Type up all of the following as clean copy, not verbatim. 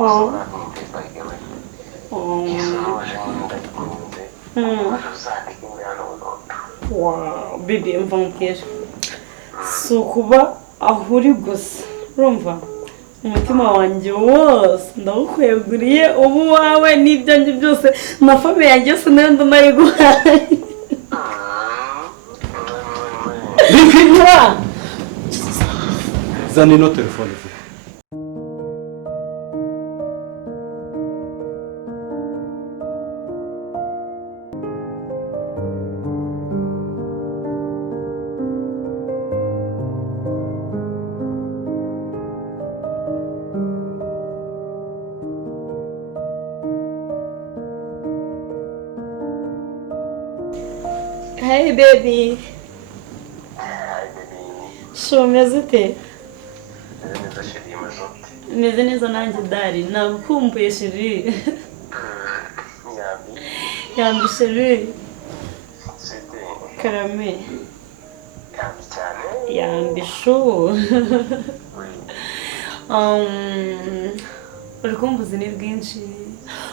Oh. Wow, baby, umva mubwira. Si ukuba aho uri gusa. Urumva? Umutima wanjye wose ndawukweguriye ubu wawe n'ibyanjye byose na famille yanjye yose nayo ndanayiguhaye. Bipinwa! Zana ino telefone. Hey baby. Show umeze ute? Meze neza nanjye Dari. Nagukumbuye chérie. Yambi chérie. Karame. Yambi show. Urukumbuzi ni rwinshi.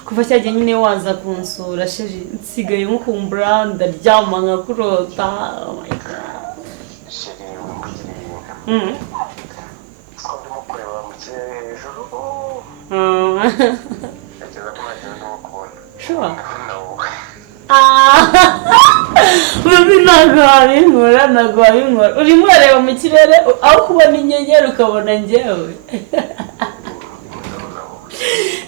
Kuva cyagiye nyine waza kunsura chérie. Nsigaye mukumbura ndaryama nkakurota. Oh my god. Sure. Baby ntabwo wabinkora urimo urareba mu kirere aho kubona inyenyeri ukabona njyewe.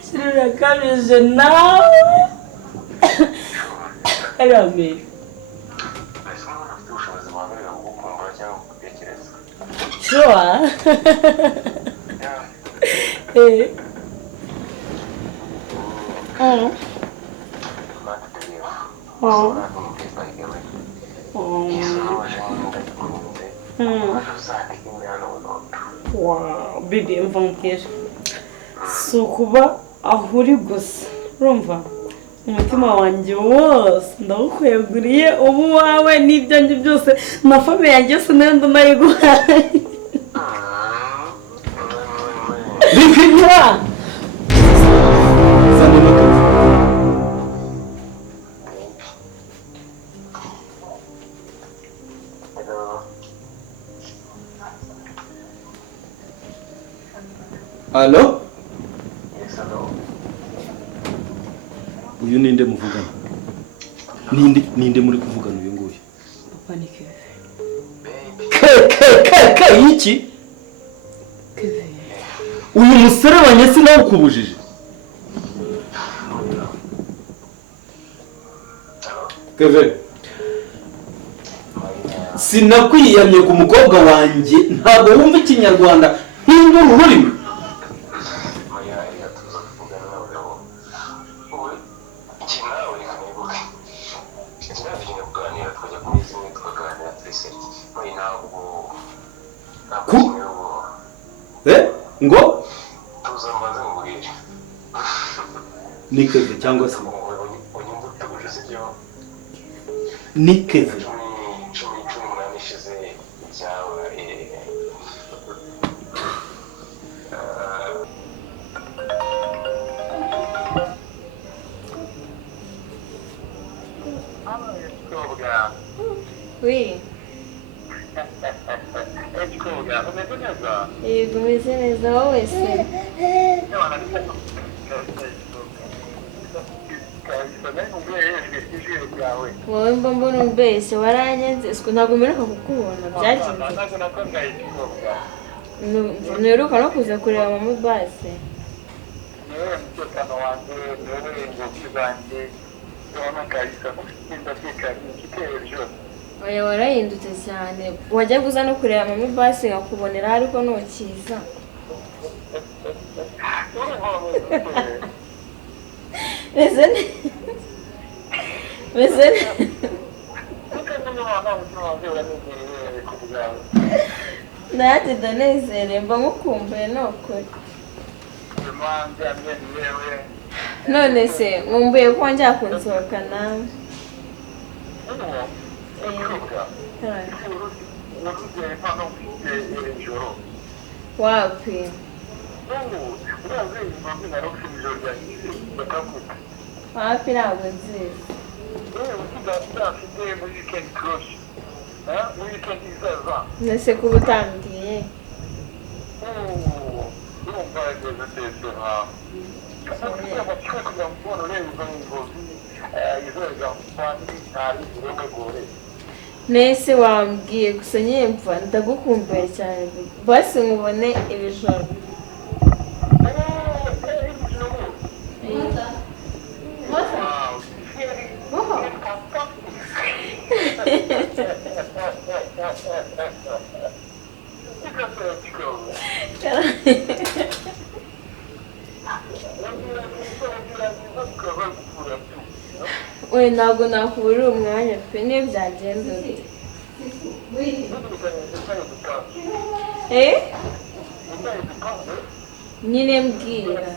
Sirakabije nawe. Karame. Sure. Eh. Oh. Oh. Wow, baby, umva mubwira. Si ukuba aho uri gusa. Urumva? Umutima wanjye wose ndawukweguriye ubu wawe n'ibyanjye byose na famille yanjye yose nayo ndanayiguhaye. Bipinwa! Zana ino telefone. Allo? Uyu ninde muvugana? Ninde muri kuvugana uyu nguyu? Papa ni Kevin. Iki? Kevin. Uyu musore wanye sinawukubujije. Kevin. Sinakwiyamye ku mukobwa wanjye ntabwo wumva ikinyarwanda hindura ururimi. Ngo? Ni Kevin cyangwa se? Ni Kevin. Oui. Yego meze neza wowe se. Wowe mbona umbese waranyenze ntabwo mperuka kukubona byagenze. Ntiheruka no kuza kureba mama base. Oya warahindutse cyane wajya guza no kureba mama base ngakubonera ariko ntukiza. Listen. Nati danezere mba ngukumbuye nokuri. None se nkumbuye ko njya kunsohokana. Wapi? hafi ntabwo nziza nese kuba utambwiye nese wambwiye gusa nyemva ndagukumbuye cyane basi nkubone ibijoro we ntabwo nakuburira umwanya pe niyo byagenda nyine mbwira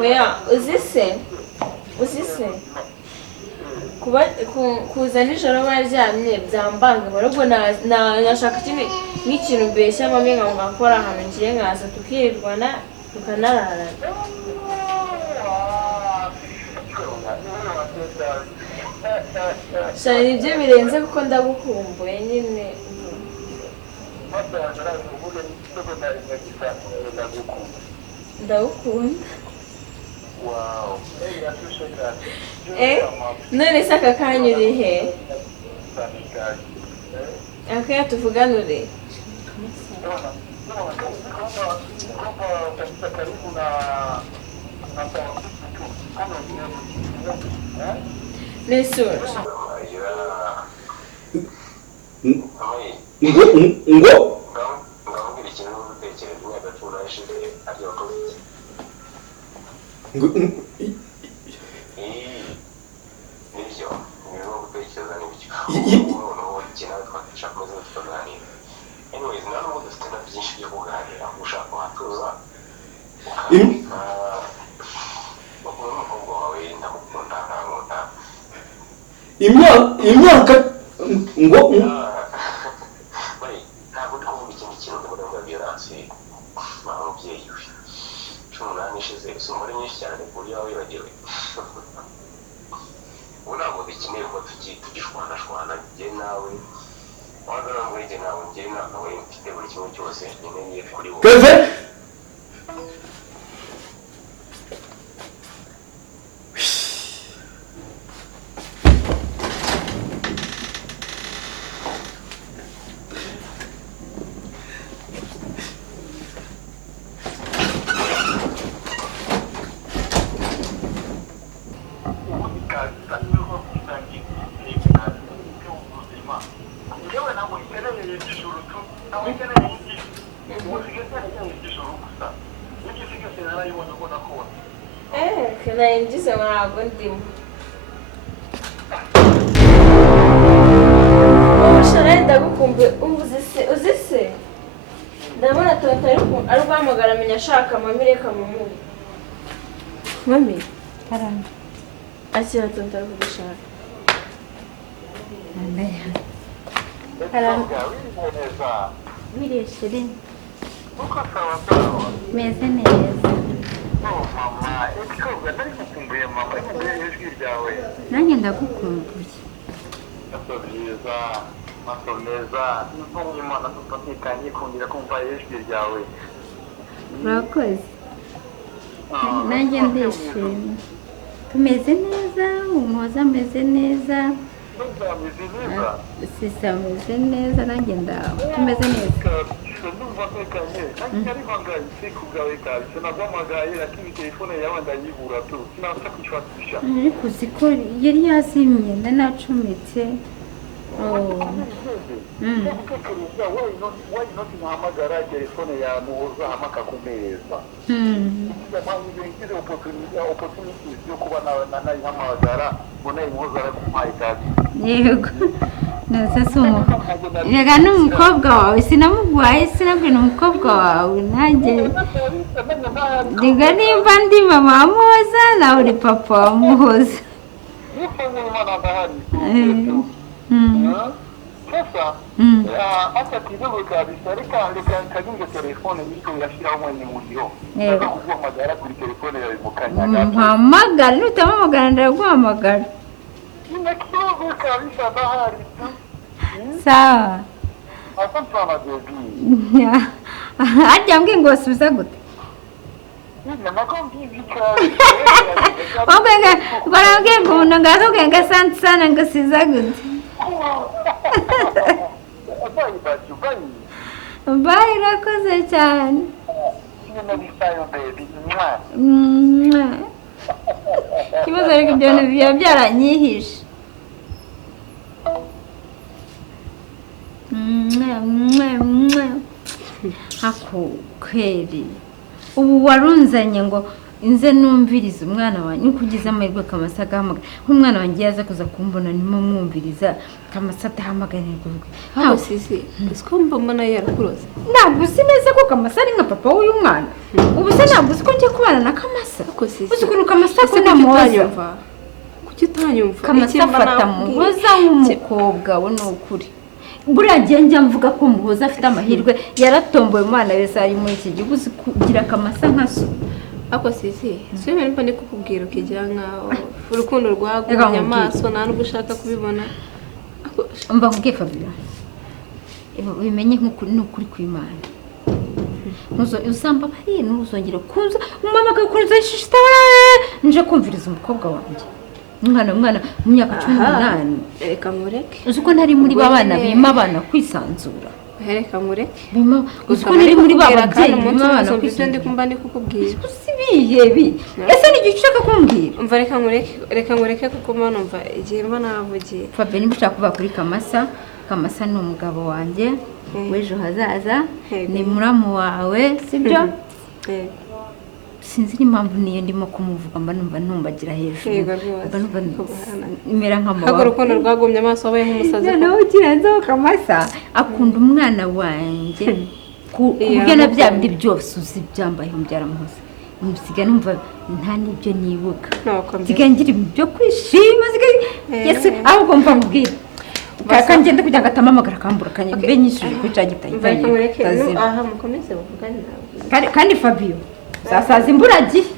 oya uzise kuza nijoro baryamye byambangamira ahubwo nashaka nk'ikintu mbeshya bamwe nkakora ahantu ngiye nkaza tukirirwana tukanararana shana nibyo birenze kuko ndagukumbuye nyine ndagukunda none se aka kanya uri he akaya tuvuganure nesura ngo imyaka ngo ntabwo ndi kuvuga ikindi kintu ndabona ngo violence umubyeyi we 18 ishize isumari nyinshi cyane ku buryo wibagiwe ubu ntabwo bikeneye ko tugishwanashwana njye nawe wagara ngo njye nawe njye nawe mfite buri kimwe cyose nkeneye kuri wowe naingiza ntabwo ndimo ubushara ndagukumbuye uzise ndabona tonto ari guhamagara amenya ashaka mami reka mumuhe mami Karame. akira tonto ari kugushaka Karame. Wiriye shiri. Meze neza. Nanjye ndagukumbuye. Urakoze. Nanjye ndishimye. Tumeze neza, umuhoza ameze neza. Sisa ameze neza, nanjye tumeze neza. Ariko uziko yari yazimye ndanacometse. Yego nasa sumo rega n'umukobwa wawe sinamugwaye sinabwe n'umukobwa wawe nanjye rega nimba ndi mama wamuhoza nawe uri papa wamuhoza nifunguye umwana ndahari sasa hata kidogo kabisa reka kaginge telefone yiko yashiraho mwenye muriro kuguhamagara kuri telefone yawe mukanya mpamagara nutamamagara ndaguhamagara ina kidogo kabisa ndahari sawa asante sana baby harya mbwe ngo wasubiza gute barambwiye ngo umuntu ngakubwiye ngo asante sana ngo siza gute bayi urakoze cyane ikibazo ariko ibyo bintu biba byaranyihishe ako kweri ubu warunzanye ngo inze numviriza umwana wanjye nuko ugize amahirwe Kamasa agahamagara nk'umwana wanjye yaza kuza kumbona nimo mwumviriza Kamasa adahamagarirwa ubwe aho sisi siko mbona yarakuroze ntabwo uzi neza ko Kamasa ari nka papa w'uyu mwana ubu se ntabwo uzi ko ngiye kubana na Kamasa uzi ukuntu Kamasa ko namuhoza kuki utanyumva Kamasa afata muhoza nk'umukobwa we ni ukuri buriya njya mvuga ko muhoza afite amahirwe yaratomboye umwana wese ari muri iki gihugu uzi kugira Kamasa nka so ako sisi siyo mbona ndi kukubwira ukigira nkaho urukundo rwagumye amaso nta nubwo ushaka kubibona mba nkubwiye Fabio bimenye nk'ukuri kw'Imana uzamba bari ntuzongere kuza umama agakunza ishishita nje kumviriza umukobwa wanjye umwana mu myaka 18 reka mureke uzi ko ntari muri babana bima abana kwisanzura reka mureke uzi ko ntari muri bababyeyi bima abana kwisanzura ndi kumba ndi kukubwira usibiye ese ni igihe ushaka kumbwira umva reka mureke kuko mba numva igihe mba navugiye Fabien niba ushaka kuva kuri Kamasa ni umugabo wanjye w'ejo hazaza ni muramu wawe sibyo sinzi n'impamvu niyo ndimo kumuvuga mba numva ntumbagira hejuru mba numva imera nk'amababa haguru ukuntu rwagumye amaso wabaye nk'umusazi nawe ugira nzo Kamasa akunda umwana wanjye ku buryo na bya bindi byose uzi byambaye byaramuhoza musiga numva nta nibyo nibuka siga ngira ibyo kwishima yese ahubwo mva mubwira kaka ngende kugira ngo atamamagara akambura kanye mbe nyishije kwica gitahitanye aha mukomeze bavugane kandi Fabio sasaza imburagihe